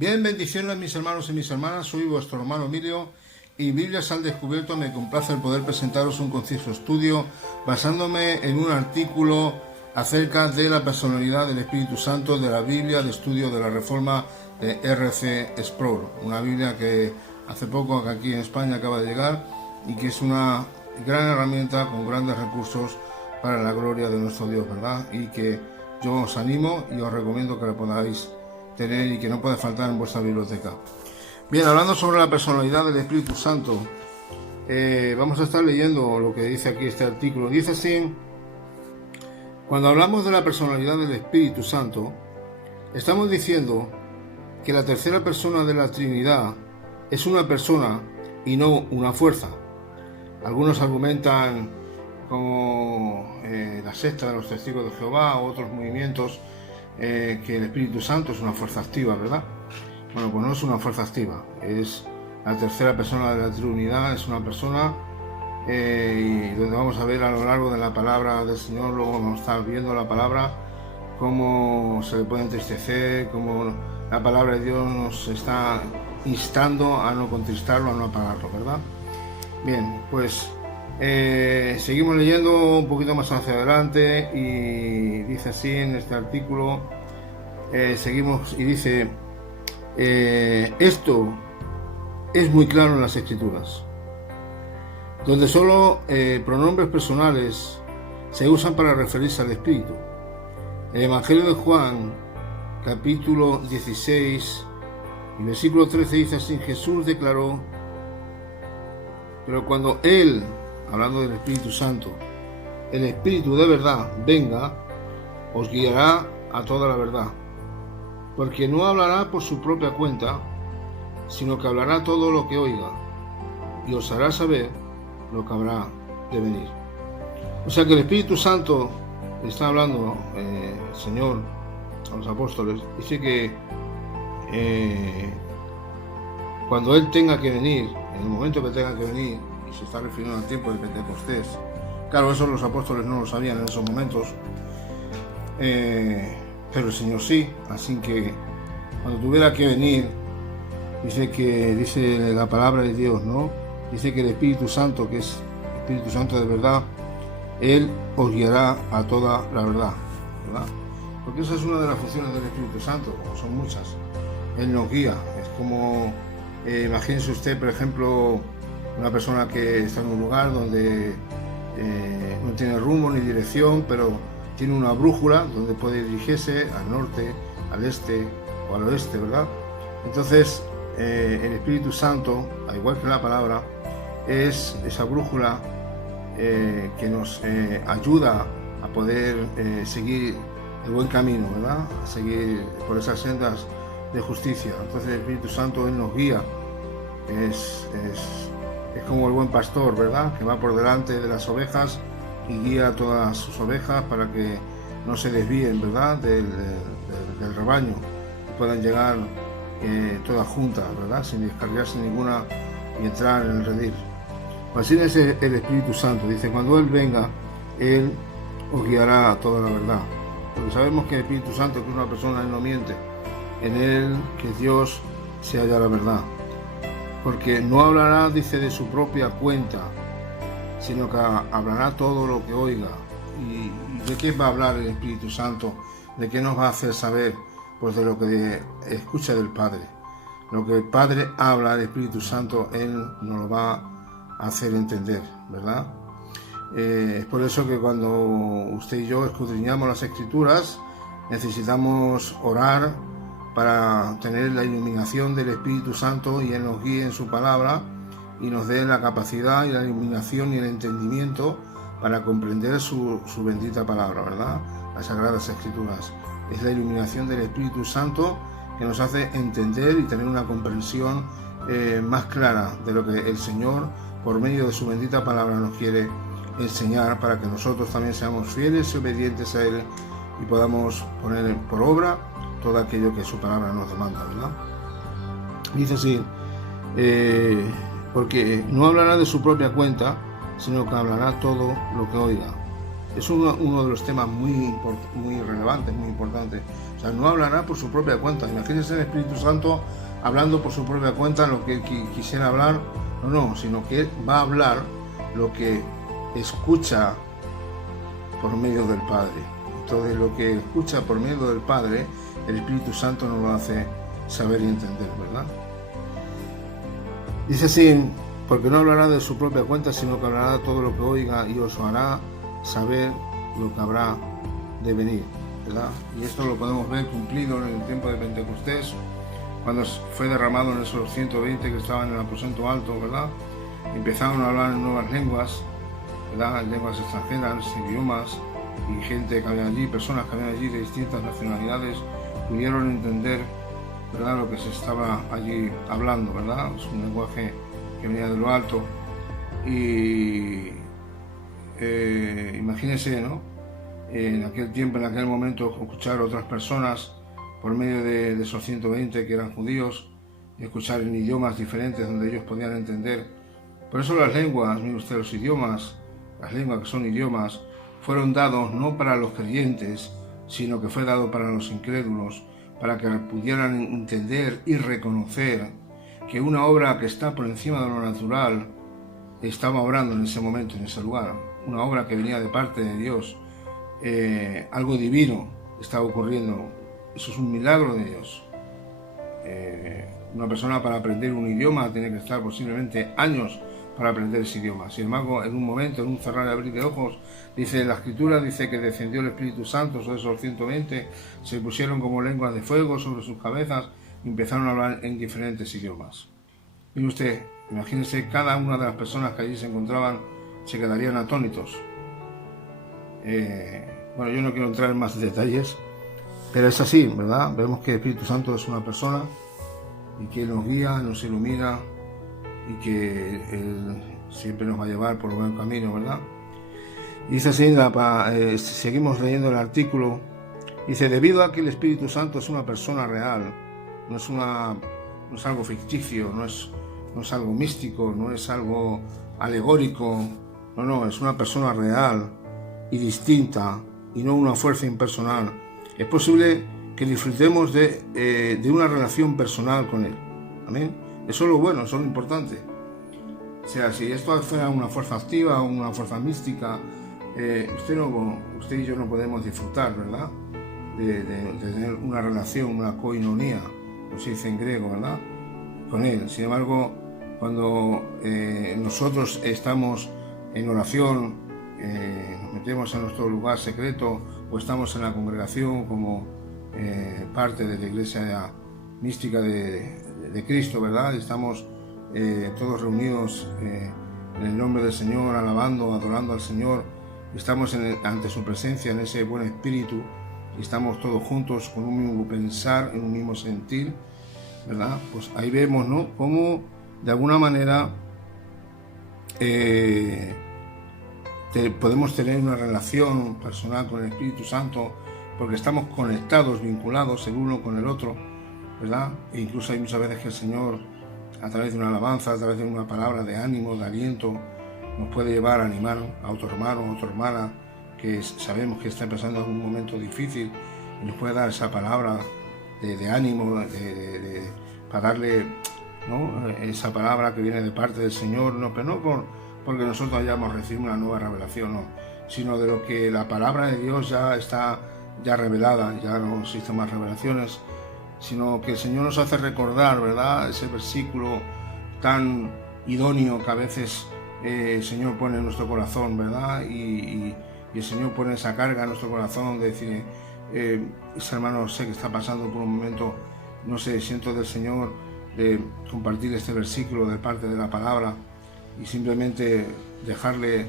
Bien, bendiciones mis hermanos y mis hermanas, soy vuestro hermano Emilio y Biblias al Descubierto me complace el poder presentaros un conciso estudio basándome en un artículo acerca de la personalidad del Espíritu Santo de la Biblia de Estudio de la Reforma de R.C. Sproul, una Biblia que hace poco aquí en España acaba de llegar y que es una gran herramienta con grandes recursos para la gloria de nuestro Dios, ¿verdad? Y que yo os animo y os recomiendo que la podáis tener y que no puede faltar en vuestra biblioteca. Bien, hablando sobre la personalidad del Espíritu Santo, vamos a estar leyendo lo que dice aquí este artículo. Dice así: cuando hablamos de la personalidad del Espíritu Santo, estamos diciendo que la tercera persona de la Trinidad es una persona y no una fuerza. Algunos argumentan, como la secta de los testigos de Jehová o otros movimientos, que el Espíritu Santo es una fuerza activa, ¿verdad? Bueno, pues no es una fuerza activa, es la tercera persona de la Trinidad, es una persona y donde vamos a ver a lo largo de la palabra del Señor, luego vamos a estar viendo la palabra, cómo se le puede entristecer, cómo la palabra de Dios nos está instando a no contristarlo, a no apagarlo, ¿verdad? Bien, pues seguimos leyendo un poquito más hacia adelante y dice así en este artículo, seguimos y dice, esto es muy claro en las Escrituras, donde solo pronombres personales se usan para referirse al Espíritu. El Evangelio de Juan, capítulo 16, y versículo 13 dice así: Jesús declaró, pero cuando Él, hablando del Espíritu Santo, el Espíritu de verdad venga, os guiará a toda la verdad, porque no hablará por su propia cuenta, sino que hablará todo lo que oiga, y os hará saber lo que habrá de venir. O sea que el Espíritu Santo está hablando, el Señor, a los apóstoles, dice que cuando Él tenga que venir, en el momento que tenga que venir, y se está refiriendo al tiempo de Pentecostés, claro, eso los apóstoles no lo sabían en esos momentos, pero el Señor sí, así que cuando tuviera que venir, dice la palabra de Dios, ¿no? Dice que el Espíritu Santo, que es el Espíritu Santo de verdad, Él os guiará a toda la verdad, ¿verdad? Porque esa es una de las funciones del Espíritu Santo, son muchas. Él nos guía, es como, imagínese usted, por ejemplo, una persona que está en un lugar donde no tiene rumbo ni dirección, pero tiene una brújula donde puede dirigirse al norte, al este o al oeste, ¿verdad? Entonces, el Espíritu Santo, al igual que la palabra, es esa brújula que nos ayuda a poder seguir el buen camino, ¿verdad? A seguir por esas sendas de justicia. Entonces el Espíritu Santo, Él nos guía, es como el buen pastor, ¿verdad? Que va por delante de las ovejas y guía a todas sus ovejas para que no se desvíen, ¿verdad? Del rebaño y puedan llegar todas juntas, ¿verdad? Sin descargarse ninguna y entrar en el redil. Así es el Espíritu Santo. Dice, cuando Él venga, Él os guiará a toda la verdad. Porque sabemos que el Espíritu Santo, que es una persona, Él no miente. En Él, que Dios, se halla la verdad. Porque no hablará, dice, de su propia cuenta, sino que hablará todo lo que oiga. ¿Y de qué va a hablar el Espíritu Santo? ¿De qué nos va a hacer saber? Pues de lo que escucha del Padre. Lo que el Padre habla, el Espíritu Santo, Él nos lo va a hacer entender, ¿verdad? Es por eso que cuando usted y yo escudriñamos las Escrituras, necesitamos orar para tener la iluminación del Espíritu Santo y Él nos guíe en su palabra y nos dé la capacidad y la iluminación y el entendimiento para comprender su bendita palabra, ¿verdad? Las Sagradas Escrituras. Es la iluminación del Espíritu Santo que nos hace entender y tener una comprensión más clara de lo que el Señor, por medio de su bendita palabra, nos quiere enseñar para que nosotros también seamos fieles y obedientes a Él y podamos poner por obra todo aquello que su palabra nos demanda, ¿verdad? Dice así, porque no hablará de su propia cuenta, sino que hablará todo lo que oiga. es uno de los temas muy relevantes, muy importantes. O sea, no hablará por su propia cuenta. Imagínense el Espíritu Santo hablando por su propia cuenta lo que quisiera hablar, no, sino que va a hablar lo que escucha por medio del Padre. Entonces, lo que escucha por medio del Padre, el Espíritu Santo nos lo hace saber y entender, ¿verdad? Dice así, porque no hablará de su propia cuenta, sino que hablará todo lo que oiga y os hará saber lo que habrá de venir, ¿verdad? Y esto lo podemos ver cumplido en el tiempo de Pentecostés, cuando fue derramado en esos 120 que estaban en el aposento alto, ¿verdad? Empezaron a hablar en nuevas lenguas, ¿verdad? Lenguas extranjeras, idiomas, y gente que había allí, personas que habían allí de distintas nacionalidades, pudieron entender, ¿verdad?, lo que se estaba allí hablando, ¿verdad? Es un lenguaje que venía de lo alto. Y imagínense, ¿no?, en aquel tiempo, en aquel momento, escuchar a otras personas por medio de esos 120 que eran judíos, y escuchar en idiomas diferentes donde ellos podían entender. Por eso las lenguas, mire usted, los idiomas, las lenguas que son idiomas, fueron dados no para los creyentes, sino que fue dado para los incrédulos, para que pudieran entender y reconocer que una obra que está por encima de lo natural estaba obrando en ese momento, en ese lugar. Una obra que venía de parte de Dios, algo divino estaba ocurriendo. Eso es un milagro de Dios. Una persona, para aprender un idioma, tiene que estar posiblemente años para aprender ese idioma. Sin embargo, en un momento, en un cerrar y abrir de ojos, dice la Escritura, dice que descendió el Espíritu Santo sobre esos 120, se pusieron como lenguas de fuego sobre sus cabezas y empezaron a hablar en diferentes idiomas. Mire usted, imagínese, cada una de las personas que allí se encontraban se quedarían atónitos. Bueno, yo no quiero entrar en más detalles, pero es así, ¿verdad? Vemos que el Espíritu Santo es una persona y que nos guía, nos ilumina y que Él siempre nos va a llevar por el buen camino, ¿verdad? Y dice así, seguimos leyendo el artículo, dice, debido a que el Espíritu Santo es una persona real, no es algo ficticio, no es algo místico, no es algo alegórico, no, es una persona real y distinta y no una fuerza impersonal. Es posible que disfrutemos de una relación personal con Él. Amén. Eso es lo bueno, eso es lo importante. O sea, si esto fuera una fuerza activa o una fuerza mística, usted y yo no podemos disfrutar, ¿verdad?, de tener una relación, una koinonía, como se dice en griego, ¿verdad?, con Él. Sin embargo, cuando nosotros estamos en oración, nos metemos en nuestro lugar secreto o estamos en la congregación como parte de la iglesia mística de Cristo, ¿verdad? Estamos todos reunidos en el nombre del Señor, alabando, adorando al Señor. Estamos ante su presencia en ese buen espíritu y estamos todos juntos con un mismo pensar, en un mismo sentir, ¿verdad? Pues ahí vemos, ¿no?, cómo de alguna manera podemos tener una relación personal con el Espíritu Santo, porque estamos conectados, vinculados el uno con el otro, ¿verdad? E incluso hay muchas veces que el Señor, a través de una alabanza, a través de una palabra de ánimo, de aliento, nos puede llevar a animar a otro hermano, a otra hermana que sabemos que está pasando algún momento difícil, y nos puede dar esa palabra de ánimo, para darle, ¿no?, esa palabra que viene de parte del Señor, no, pero no porque nosotros hayamos recibido una nueva revelación, no, sino de lo que la palabra de Dios ya está revelada, ya no existen más revelaciones, sino que el Señor nos hace recordar, ¿verdad?, ese versículo tan idóneo que a veces el Señor pone en nuestro corazón, ¿verdad? Y el Señor pone esa carga en nuestro corazón de decir, ese hermano sé que está pasando por un momento, no sé, siento del Señor de compartir este versículo de parte de la palabra y simplemente dejarle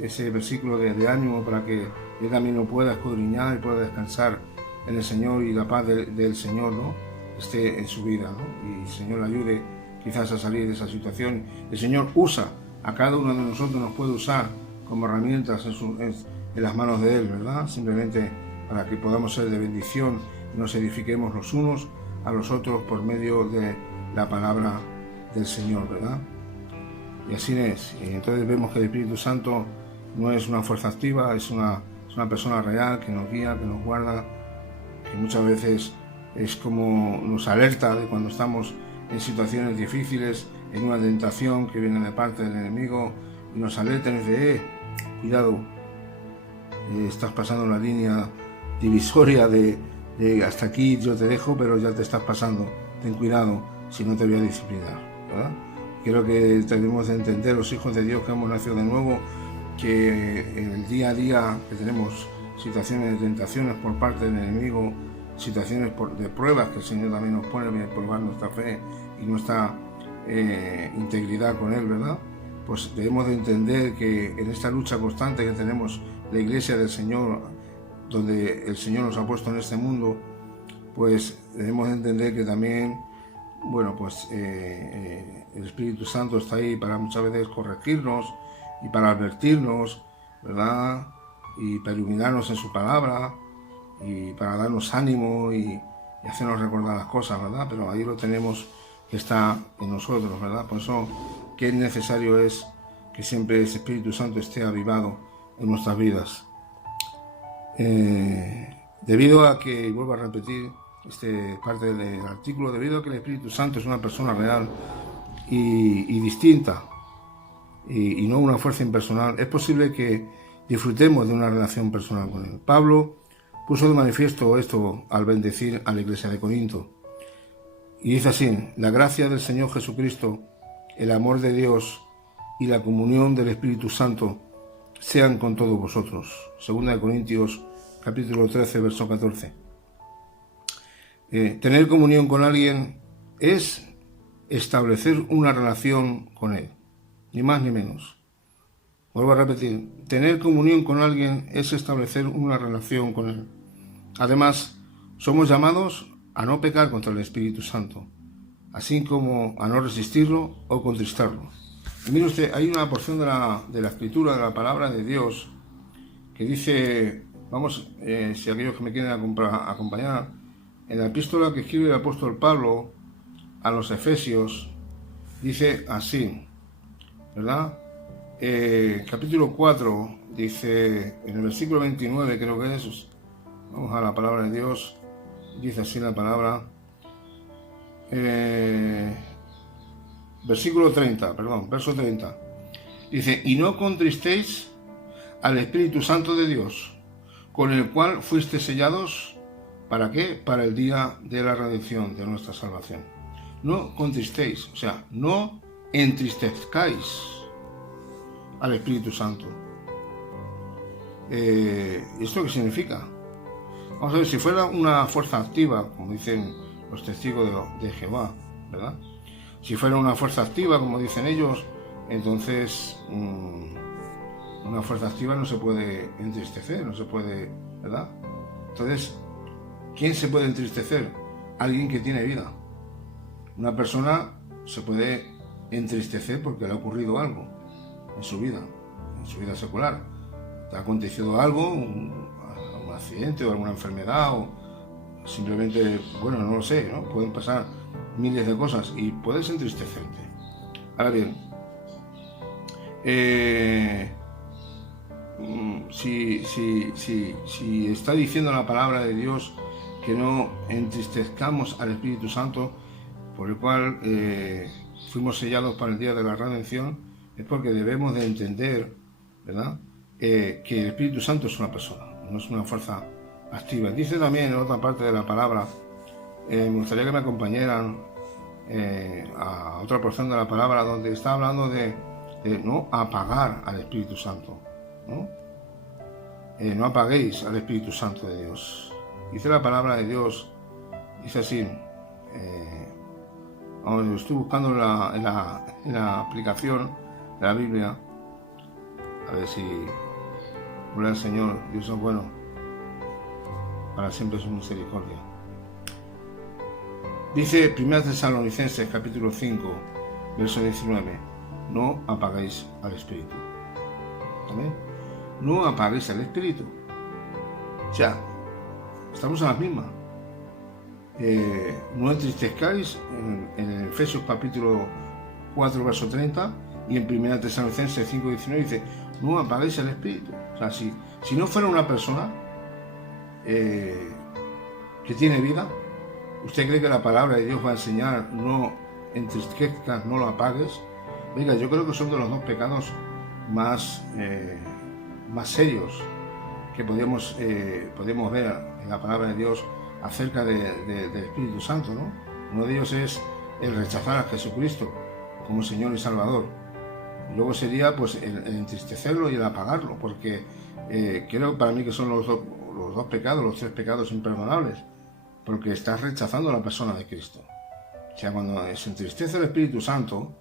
ese versículo de ánimo para que él también lo pueda escudriñar y pueda descansar en el Señor, y la paz del Señor, ¿no?, esté en su vida, ¿no? Y el Señor le ayude quizás a salir de esa situación. El Señor usa a cada uno de nosotros, nos puede usar como herramientas en las manos de Él, ¿verdad? Simplemente para que podamos ser de bendición y nos edifiquemos los unos a los otros por medio de la palabra del Señor, ¿verdad? Y así es. Y entonces vemos que el Espíritu Santo no es una fuerza activa, es una persona real que nos guía, que nos guarda, que muchas veces es como nos alerta de cuando estamos en situaciones difíciles, en una tentación que viene de parte del enemigo, y nos alerta y nos dice, cuidado, estás pasando la línea divisoria de hasta aquí yo te dejo, pero ya te estás pasando, ten cuidado, si no te voy a disciplinar, ¿verdad? Creo que tenemos de entender, los hijos de Dios que hemos nacido de nuevo, que en el día a día que tenemos situaciones de tentaciones por parte del enemigo, situaciones de pruebas que el Señor también nos pone para probar nuestra fe y nuestra integridad con Él, ¿verdad? Pues debemos de entender que en esta lucha constante que tenemos la Iglesia del Señor, donde el Señor nos ha puesto en este mundo, pues debemos de entender que también, bueno, pues el Espíritu Santo está ahí para muchas veces corregirnos y para advertirnos, ¿verdad? Y para iluminarnos en su palabra y para darnos ánimo y hacernos recordar las cosas, ¿verdad? Pero ahí lo tenemos que está en nosotros, ¿verdad? Por eso que necesario es que siempre ese Espíritu Santo esté avivado en nuestras vidas. Debido a que, vuelvo a repetir parte del artículo, debido a que el Espíritu Santo es una persona real y distinta y no una fuerza impersonal, es posible que disfrutemos de una relación personal con Él. Pablo puso de manifiesto esto al bendecir a la iglesia de Corinto. Y dice así: la gracia del Señor Jesucristo, el amor de Dios y la comunión del Espíritu Santo sean con todos vosotros. 2 Corintios capítulo 13, verso 14. Tener comunión con alguien es establecer una relación con Él, ni más ni menos. Vuelvo a repetir, tener comunión con alguien es establecer una relación con Él. Además, somos llamados a no pecar contra el Espíritu Santo, así como a no resistirlo o contristarlo. Y mire usted, hay una porción de la Escritura, de la palabra de Dios, que dice, vamos, si aquellos que me quieren acompañar, en la epístola que escribe el apóstol Pablo a los Efesios, dice así, ¿verdad? Capítulo 4, dice, en el versículo 29, creo que es, vamos a la palabra de Dios, dice así la palabra, verso 30, dice, y no contristéis al Espíritu Santo de Dios, con el cual fuiste sellados, ¿para qué? Para el día de la redención de nuestra salvación. No contristéis, o sea, no entristezcáis al Espíritu Santo. ¿Esto qué significa? Vamos a ver, si fuera una fuerza activa, como dicen los testigos de Jehová, ¿verdad? Si fuera una fuerza activa, como dicen ellos, entonces una fuerza activa no se puede entristecer, no se puede, ¿verdad? Entonces, ¿quién se puede entristecer? Alguien que tiene vida. Una persona se puede entristecer porque le ha ocurrido algo en su vida secular. Te ha acontecido algo, un accidente o alguna enfermedad o simplemente, bueno, no lo sé, ¿no? Pueden pasar miles de cosas y puedes entristecerte. Ahora bien, si está diciendo la palabra de Dios que no entristezcamos al Espíritu Santo, por el cual fuimos sellados para el día de la redención, es porque debemos de entender, ¿verdad?, que el Espíritu Santo es una persona, no es una fuerza activa. Dice también en otra parte de la palabra, me gustaría que me acompañaran a otra porción de la palabra donde está hablando de no apagar al Espíritu Santo, ¿no? No apaguéis al Espíritu Santo de Dios. Dice la palabra de Dios, dice así, estoy buscando en la aplicación de la Biblia, a ver si, gloria al Señor, Dios es bueno, para siempre su misericordia. Dice 1 Tesalonicenses capítulo 5, verso 19, no apaguéis al Espíritu. ¿También? No apaguéis al Espíritu. O sea, estamos a las mismas. No entristezcáis en Efesios capítulo 4, verso 30, y en 1 Tesalonicenses 5, 19 dice, no apaguéis el espíritu. O sea, si no fuera una persona que tiene vida, ¿usted cree que la palabra de Dios va a enseñar no entristezcas, no lo apagues? Oiga, yo creo que son de los dos pecados más serios que podemos ver en la palabra de Dios acerca del Espíritu Santo, ¿no? Uno de ellos es el rechazar a Jesucristo como Señor y Salvador. Y luego sería pues el entristecerlo y el apagarlo, porque creo para mí que son los dos pecados, los tres pecados imperdonables, porque estás rechazando a la persona de Cristo. O sea, cuando se entristece el Espíritu Santo,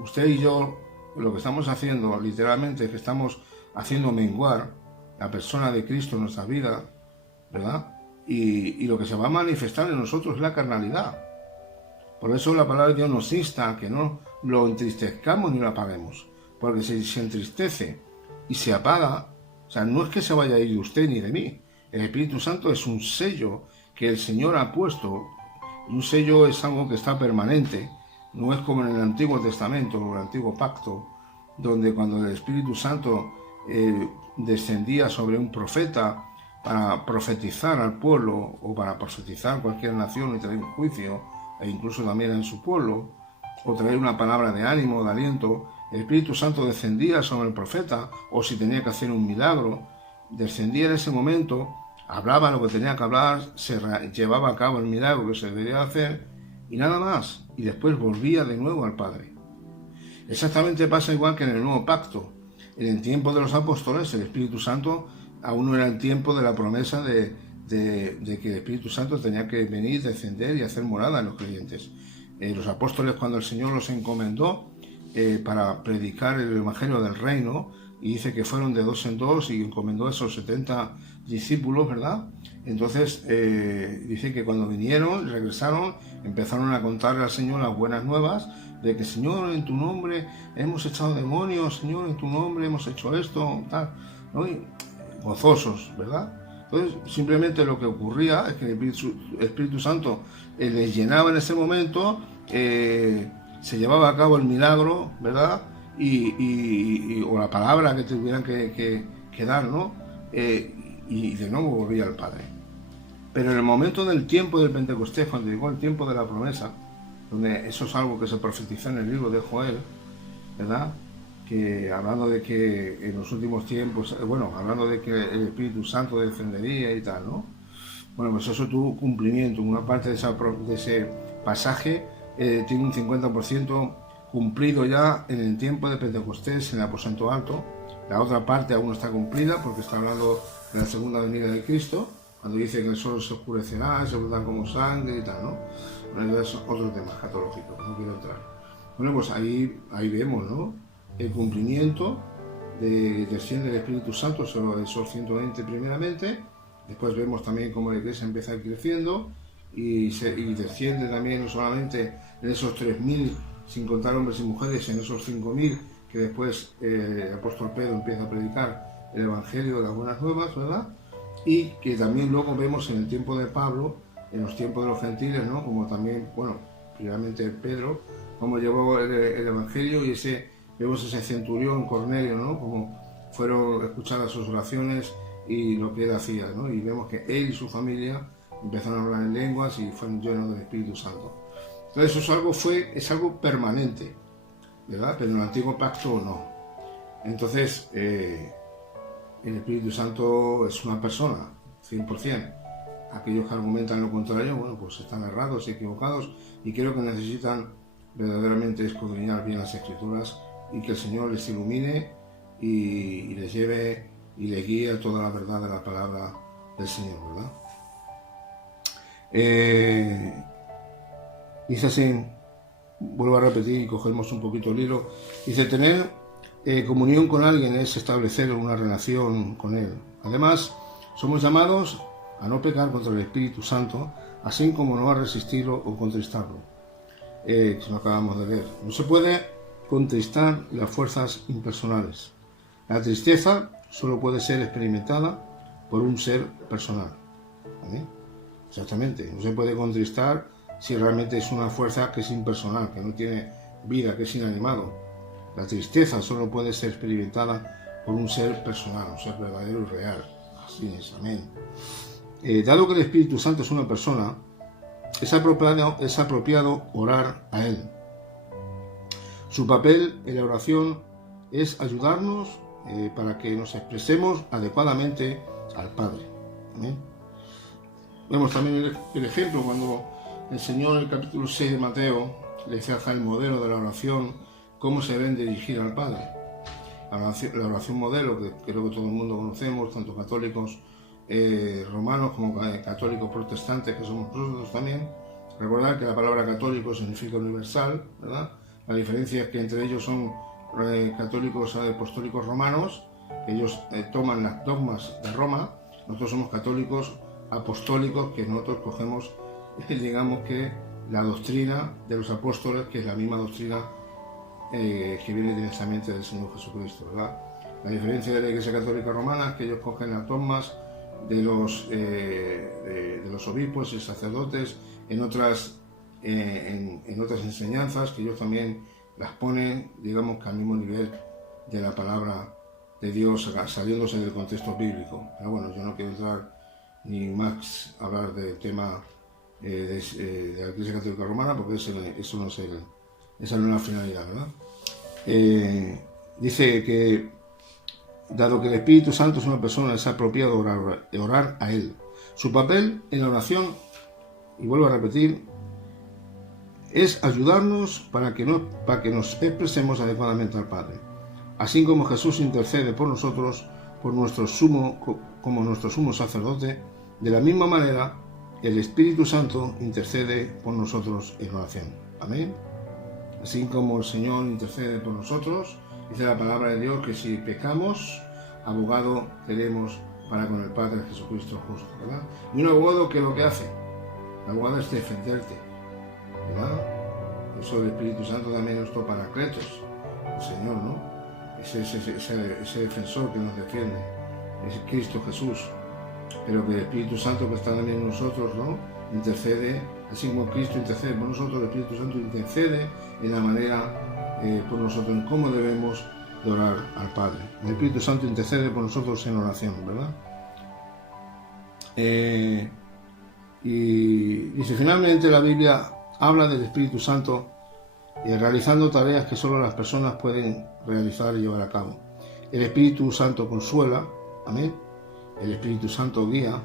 usted y yo lo que estamos haciendo literalmente es que estamos haciendo menguar la persona de Cristo en nuestra vida, ¿verdad? Y lo que se va a manifestar en nosotros es la carnalidad. Por eso la palabra de Dios nos insta a que no lo entristezcamos ni lo apaguemos, porque si se entristece y se apaga, o sea, no es que se vaya a ir de usted ni de mí. El Espíritu Santo es un sello que el Señor ha puesto. Un sello es algo que está permanente, no es como en el Antiguo Testamento o el Antiguo Pacto, donde cuando el Espíritu Santo descendía sobre un profeta para profetizar al pueblo o para profetizar cualquier nación y traer un juicio, e incluso también en su pueblo, o traer una palabra de ánimo, de aliento, el Espíritu Santo descendía sobre el profeta, o si tenía que hacer un milagro, descendía en ese momento, hablaba lo que tenía que hablar, se llevaba a cabo el milagro que se debería hacer, y nada más, y después volvía de nuevo al Padre. Exactamente pasa igual que en el Nuevo Pacto. En el tiempo de los apóstoles, el Espíritu Santo aún no era el tiempo de la promesa de que el Espíritu Santo tenía que venir, descender y hacer morada en los creyentes. Los apóstoles, cuando el Señor los encomendó para predicar el Evangelio del Reino, y dice que fueron de 2 en 2 y encomendó a esos 70 discípulos, ¿verdad? Entonces dice que cuando vinieron, regresaron, empezaron a contarle al Señor las buenas nuevas de que, Señor, en tu nombre hemos echado demonios, Señor, en tu nombre hemos hecho esto, tal, ¿no? Y gozosos, ¿verdad? Entonces, simplemente lo que ocurría es que el Espíritu Santo les llenaba en ese momento, se llevaba a cabo el milagro, ¿verdad? O la palabra que tuvieran que dar, ¿no? Y de nuevo volvía al Padre. Pero en el momento del tiempo del Pentecostés, cuando llegó el tiempo de la promesa, donde eso es algo que se profetizó en el libro de Joel, ¿verdad? Que hablando de que en los últimos tiempos, hablando de que el Espíritu Santo descendería y tal, ¿no? Bueno, pues eso tuvo cumplimiento. Una parte de ese pasaje tiene un 50% cumplido ya en el tiempo de Pentecostés, en el aposento alto. La otra parte aún no está cumplida porque está hablando de la segunda venida de Cristo, cuando dice que el sol se oscurecerá, se brotará como sangre y tal, ¿no? Bueno, es otro tema escatológico, no quiero entrar. Bueno, pues ahí vemos, ¿no? El cumplimiento desciende del Espíritu Santo sobre esos 120 primeramente, después vemos también cómo la iglesia empieza a ir creciendo y desciende también no solamente en esos 3.000, sin contar hombres y mujeres, en esos 5.000 que después el apóstol Pedro empieza a predicar el Evangelio de las Buenas Nuevas, ¿verdad? Y que también luego vemos en el tiempo de Pablo, en los tiempos de los gentiles, ¿no? Como también, primeramente Pedro, cómo llevó el Evangelio y vemos ese centurión Cornelio, ¿no? Como fueron escuchadas sus oraciones y lo que él hacía, ¿no? Y vemos que él y su familia empezaron a hablar en lenguas y fueron llenos del Espíritu Santo. Entonces eso es algo permanente, ¿verdad? Pero en el Antiguo Pacto no. Entonces el Espíritu Santo es una persona, 100%. Aquellos que argumentan lo contrario, pues están errados y equivocados y creo que necesitan verdaderamente escudriñar bien las Escrituras y que el Señor les ilumine y les lleve y les guíe a toda la verdad de la palabra del Señor, ¿verdad? Dice así, vuelvo a repetir y cogemos un poquito el hilo, dice, tener comunión con alguien es establecer una relación con él. Además, somos llamados a no pecar contra el Espíritu Santo, así como no a resistirlo o contristarlo. Que lo acabamos de leer. No se puede contristar las fuerzas impersonales. La tristeza solo puede ser experimentada por un ser personal. ¿Vale? Exactamente. No se puede contristar si realmente es una fuerza que es impersonal, que no tiene vida, que es inanimado. La tristeza solo puede ser experimentada por un ser personal, un ser verdadero y real. Así es, amén. Dado que el Espíritu Santo es una persona, es apropiado orar a Él. Su papel en la oración es ayudarnos para que nos expresemos adecuadamente al Padre. ¿Amén? Vemos también el ejemplo cuando el Señor en el capítulo 6 de Mateo le deja el modelo de la oración, cómo se deben dirigir al Padre. La oración modelo, que creo que todo el mundo conocemos, tanto católicos romanos como católicos protestantes, que somos nosotros también. Recordad que la palabra católico significa universal, ¿verdad? La diferencia es que entre ellos son católicos apostólicos romanos, que ellos toman las dogmas de Roma. Nosotros somos católicos apostólicos, que nosotros cogemos, digamos que la doctrina de los apóstoles, que es la misma doctrina que viene directamente del Señor Jesucristo, ¿verdad? La diferencia de la Iglesia Católica Romana es que ellos cogen las dogmas de los obispos y sacerdotes en otras enseñanzas, que ellos también las ponen, digamos que al mismo nivel de la palabra de Dios, saliéndose del contexto bíblico. Pero bueno, yo no quiero entrar ni más a hablar del tema de la Iglesia Católica Romana, porque eso no es esa no es la finalidad, ¿verdad? Dice que, dado que el Espíritu Santo es una persona, es apropiado orar a Él. Su papel en la oración, y vuelvo a repetir, es ayudarnos para que nos expresemos adecuadamente al Padre. Así como Jesús intercede por nosotros, como nuestro sumo sacerdote, de la misma manera el Espíritu Santo intercede por nosotros en oración. Amén. Así como el Señor intercede por nosotros, dice la palabra de Dios que si pecamos, abogado tenemos para con el Padre, Jesucristo justo, ¿verdad? Y un abogado, ¿qué es lo que hace? El abogado es defenderte, ¿verdad? Por eso el Espíritu Santo también es nuestro paracletos, el Señor, ¿no? Ese defensor que nos defiende, es Cristo Jesús. Pero que el Espíritu Santo que está también en nosotros, ¿no? Intercede, así como Cristo intercede por nosotros, el Espíritu Santo intercede en la manera por nosotros, en cómo debemos de orar al Padre. El Espíritu Santo intercede por nosotros en oración, ¿verdad? Y dice, finalmente la Biblia habla del Espíritu Santo realizando tareas que solo las personas pueden realizar y llevar a cabo. El Espíritu Santo consuela, amén. El Espíritu Santo guía,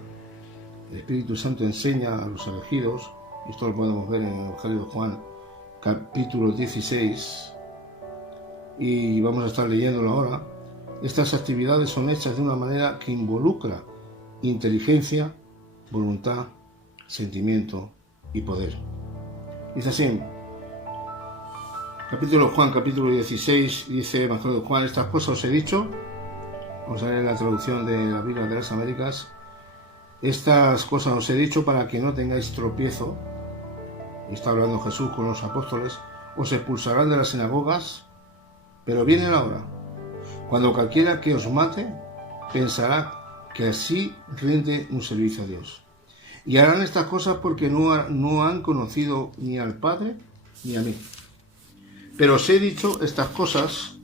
el Espíritu Santo enseña a los elegidos, y esto lo podemos ver en el Evangelio de Juan, capítulo 16, y vamos a estar leyéndolo ahora. Estas actividades son hechas de una manera que involucra inteligencia, voluntad, sentimiento y poder. Dice así, capítulo 16, dice Evangelio de Juan, estas cosas os he dicho. Vamos a leer la traducción de la Biblia de las Américas. Estas cosas os he dicho para que no tengáis tropiezo. Y está hablando Jesús con los apóstoles. Os expulsarán de las sinagogas, pero viene la hora, cuando cualquiera que os mate pensará que así rinde un servicio a Dios. Y harán estas cosas porque no han conocido ni al Padre ni a mí. Pero os he dicho estas cosas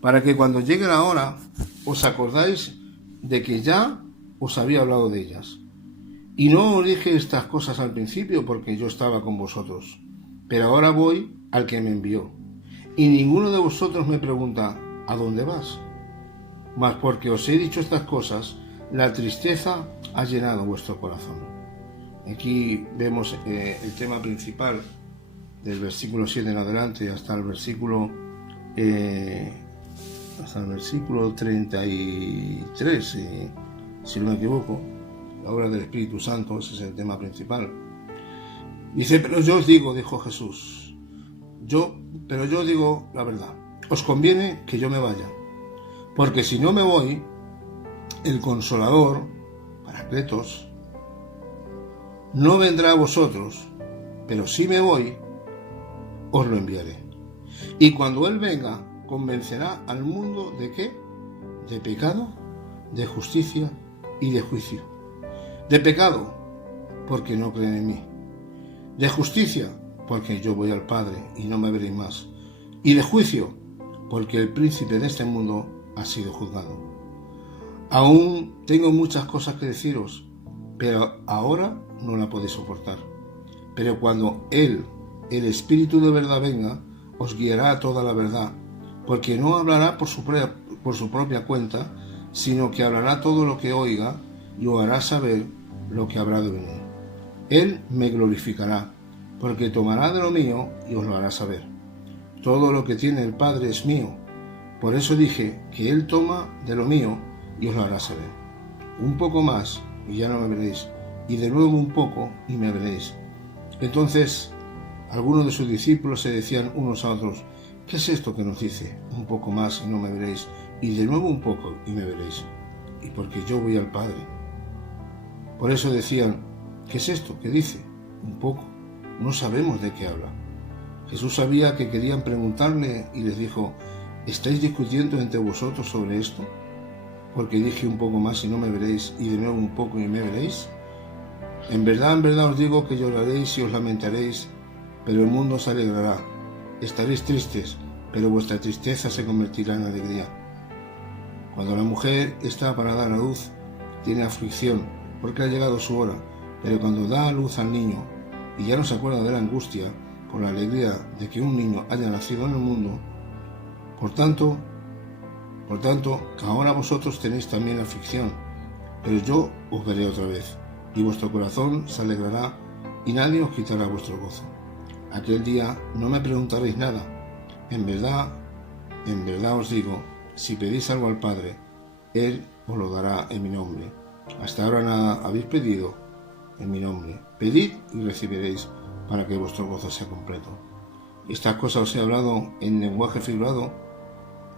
para que cuando llegue la hora os acordáis de que ya os había hablado de ellas. Y no os dije estas cosas al principio porque yo estaba con vosotros, pero ahora voy al que me envió. Y ninguno de vosotros me pregunta, ¿a dónde vas? Mas porque os he dicho estas cosas, la tristeza ha llenado vuestro corazón. Aquí vemos el tema principal del versículo 7 en adelante hasta el versículo 33, si no me equivoco, la obra del Espíritu Santo, ese es el tema principal. Dice, pero yo os digo, dijo Jesús, pero yo os digo la verdad, os conviene que yo me vaya, porque si no me voy, el Consolador, Paracletos, no vendrá a vosotros, pero si me voy, os lo enviaré. Y cuando Él venga, convencerá al mundo ¿de qué? De pecado, de justicia y de juicio. De pecado, porque no creen en mí. De justicia, porque yo voy al Padre y no me veréis más. Y de juicio, porque el príncipe de este mundo ha sido juzgado. Aún tengo muchas cosas que deciros, pero ahora no la podéis soportar. Pero cuando Él, el Espíritu de verdad, venga, os guiará a toda la verdad, porque no hablará por su propia cuenta, sino que hablará todo lo que oiga y os hará saber lo que habrá de venir. Él me glorificará, porque tomará de lo mío y os lo hará saber. Todo lo que tiene el Padre es mío. Por eso dije que Él toma de lo mío y os lo hará saber. Un poco más y ya no me veréis, y de nuevo un poco y me veréis. Entonces algunos de sus discípulos se decían unos a otros: ¿qué es esto que nos dice? Un poco más y no me veréis, y de nuevo un poco y me veréis. Y porque yo voy al Padre. Por eso decían: ¿qué es esto que dice? Un poco. No sabemos de qué habla. Jesús sabía que querían preguntarle y les dijo: ¿estáis discutiendo entre vosotros sobre esto? Porque dije un poco más y no me veréis, y de nuevo un poco y me veréis. En verdad os digo que lloraréis y os lamentaréis, pero el mundo se alegrará. Estaréis tristes, pero vuestra tristeza se convertirá en alegría. Cuando la mujer está para dar a luz, tiene aflicción, porque ha llegado su hora, pero cuando da a luz al niño, y ya no se acuerda de la angustia, por la alegría de que un niño haya nacido en el mundo, por tanto, ahora vosotros tenéis también aflicción, pero yo os veré otra vez, y vuestro corazón se alegrará, y nadie os quitará vuestro gozo. Aquel día no me preguntaréis nada. En verdad os digo, si pedís algo al Padre, Él os lo dará en mi nombre. Hasta ahora nada habéis pedido en mi nombre. Pedid y recibiréis, para que vuestro gozo sea completo. Estas cosas os he hablado en lenguaje figurado.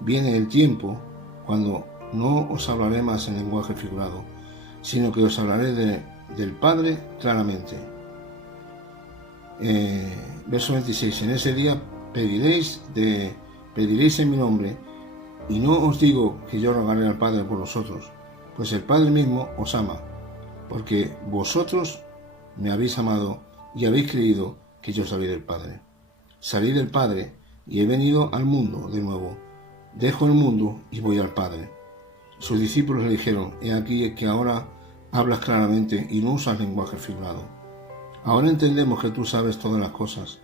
Viene el tiempo cuando no os hablaré más en lenguaje figurado, sino que os hablaré del Padre claramente. Verso 26. En ese día pediréis en mi nombre, y no os digo que yo rogaré al Padre por vosotros, pues el Padre mismo os ama, porque vosotros me habéis amado y habéis creído que yo salí del Padre. Salí del Padre y he venido al mundo de nuevo. Dejo el mundo y voy al Padre. Sus discípulos le dijeron: he aquí que ahora hablas claramente y no usas lenguaje figurado. Ahora entendemos que tú sabes todas las cosas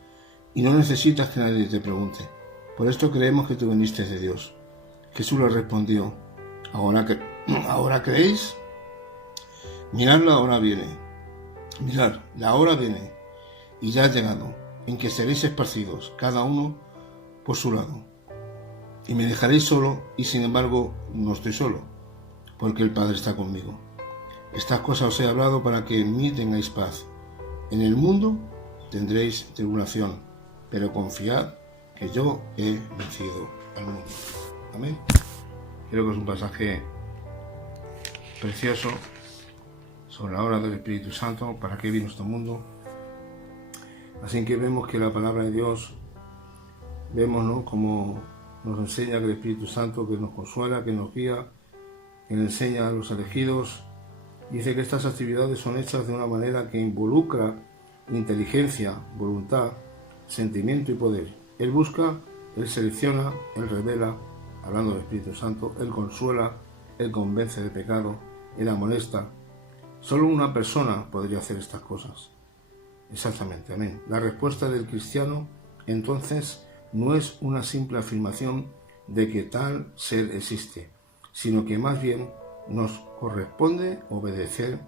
y no necesitas que nadie te pregunte. Por esto creemos que tú viniste de Dios. Jesús le respondió: ¿Ahora creéis? Mirad, la hora viene. Mirad, la hora viene y ya ha llegado, en que seréis esparcidos, cada uno por su lado. Y me dejaréis solo, y sin embargo no estoy solo, porque el Padre está conmigo. Estas cosas os he hablado para que en mí tengáis paz. En el mundo tendréis tribulación, pero confiad que yo he vencido al mundo. Amén. Creo que es un pasaje precioso sobre la obra del Espíritu Santo, para qué vino este mundo. Así que vemos que la palabra de Dios, vemos, ¿no?, como nos enseña que el Espíritu Santo, que nos consuela, que nos guía, que nos enseña a los elegidos. Dice que estas actividades son hechas de una manera que involucra inteligencia, voluntad, sentimiento y poder. Él busca, Él selecciona, Él revela, hablando del Espíritu Santo, Él consuela, Él convence de pecado, Él amonesta. Solo una persona podría hacer estas cosas. Exactamente, amén. La respuesta del cristiano, entonces, no es una simple afirmación de que tal ser existe, sino que más bien nos corresponde obedecer,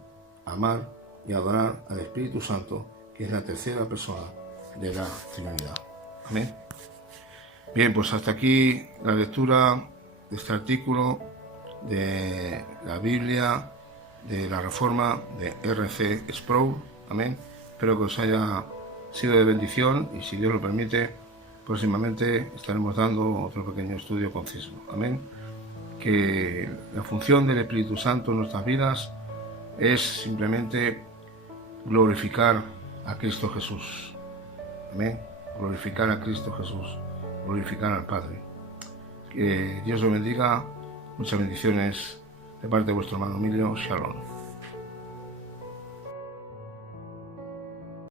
amar y adorar al Espíritu Santo, que es la tercera persona de la Trinidad. Amén. Bien, pues hasta aquí la lectura de este artículo de la Biblia de la Reforma de R.C. Sproul. Amén. Espero que os haya sido de bendición y, si Dios lo permite, próximamente estaremos dando otro pequeño estudio conciso. Amén. Que la función del Espíritu Santo en nuestras vidas es simplemente glorificar a Cristo Jesús. Amén. Glorificar a Cristo Jesús. Glorificar al Padre. Que Dios os bendiga. Muchas bendiciones de parte de vuestro hermano Emilio. Shalom.